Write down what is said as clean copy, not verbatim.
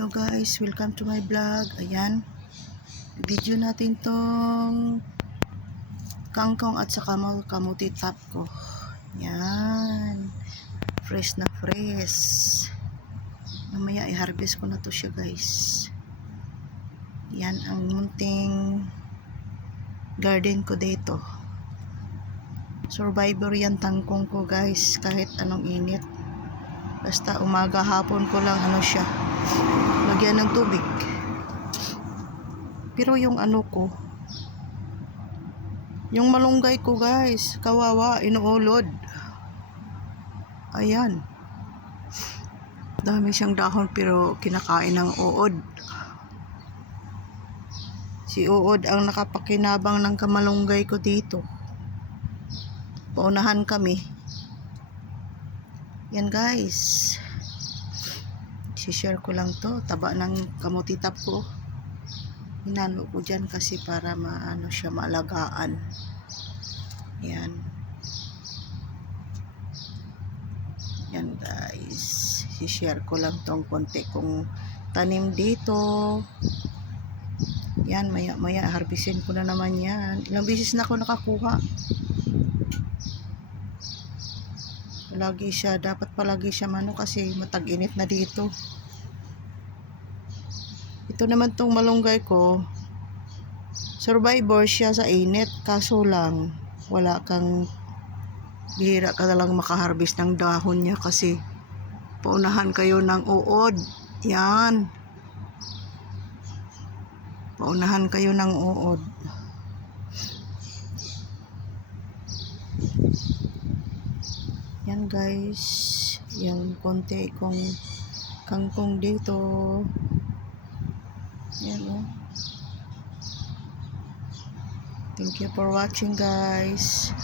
Hello guys, welcome to my vlog. Ayan, video natin tong kangkong at saka kamuti top ko. Yan, fresh na fresh. Mamaya i-harvest ko na to siya guys. Yan ang munting garden ko dito. Survivor yan tangkong ko guys, kahit anong init. Basta umaga hapon ko lang siya, lagyan ng tubig. Pero yung ko, yung malunggay ko guys, kawawa, inuulod. Ayan, dami siyang dahon pero kinakain ng uod. Si uod ang nakapakinabang ng kamalunggay ko dito. Paunahan kami. Yan guys, share ko lang to, taba ng kamuti top ko. Hinalo ko dyan kasi para siya maalagaan. Yan. Yan guys, share ko lang tong konti kong tanim dito. Yan, maya harvestin ko na naman yan. Ilang beses na ako nakakuha. Palagi siya, dapat palagi siya kasi matag-init na dito. Ito naman tong malunggay ko, survivor siya sa init, kaso lang bihira ka lang makaharvest ng dahon niya kasi paunahan kayo ng uod. Yan, paunahan kayo ng uod. Yan guys, yung konti kong kangkong dito. Yan Thank you for watching guys.